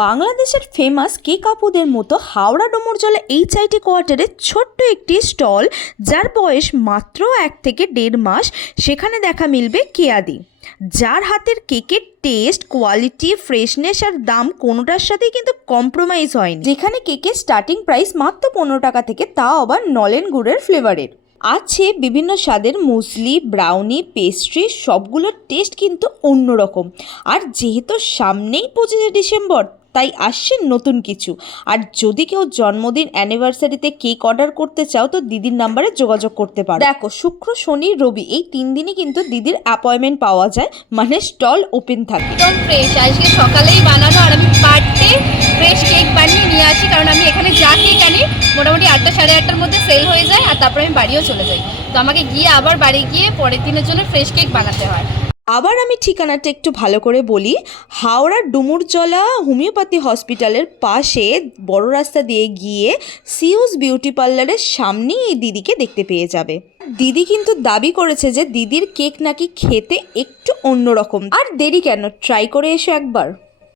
বাংলাদেশের famous cake আপুদের মতো হাওড়া ডুমুরজলা HIT কোয়ার্টারে ছোট্ট একটি স্টল, যার বয়স মাত্র 1 থেকে 1.5 মাস। সেখানে দেখা মিলবে কেয়াদি, যার হাতের কেকের টেস্ট, কোয়ালিটি, ফ্রেশনেস আর দাম কোনোটার সাথেই কিন্তু কম্প্রোমাইজ হয়নি। যেখানে কেকের স্টার্টিং প্রাইস মাত্র 15 টাকা থেকে, তাও আবার নলেন গুড়ের ফ্লেভারের। আছে বিভিন্ন স্বাদের মুসলি, ব্রাউনি, পেস্ট্রি, সবগুলোর টেস্ট কিন্তু অন্যরকম। আর যেহেতু সামনেই 25শে ডিসেম্বর, তাই আসছে নতুন কিছু। আর যদি কেউ জন্মদিন, অ্যানিভার্সারিতে কেক অর্ডার করতে চাও, তো দিদির নাম্বারে যোগাযোগ করতে পারো। দেখো, শুক্র, শনি, রবি এই 3 দিনই কিন্তু দিদির অ্যাপয়েন্টমেন্ট পাওয়া যায়, মানে স্টল ওপেন থাকে। একদম ফ্রেশ, আজকে সকালেই বানানো। আর আমি বার্থডে ফ্রেশ কেক বানিয়ে নিয়ে আসি, কারণ আমি এখানে যা কেক আনি মোটামুটি 8টা সাড়ে 8টার মধ্যে সেল হয়ে যায়, আর তারপরে আমি বাড়িও চলে যাই। তো আমাকে গিয়ে আবার বাড়ি গিয়ে পরের দিনের জন্য ফ্রেশ কেক বানাতে হয়। আবার আমি ঠিকানাটা একটু ভালো করে বলি। হাওড়ার ডুমুরজলা হোমিওপ্যাথি হসপিটালের পাশে বড় রাস্তা দিয়ে গিয়ে সিউজ বিউটি পার্লারের সামনেই এই দিদিকে দেখতে পেয়ে যাবে। দিদি কিন্তু দাবি করেছে যে দিদির কেক নাকি খেতে একটু অন্যরকম। আর দেরি কেন, ট্রাই করে এসো একবার।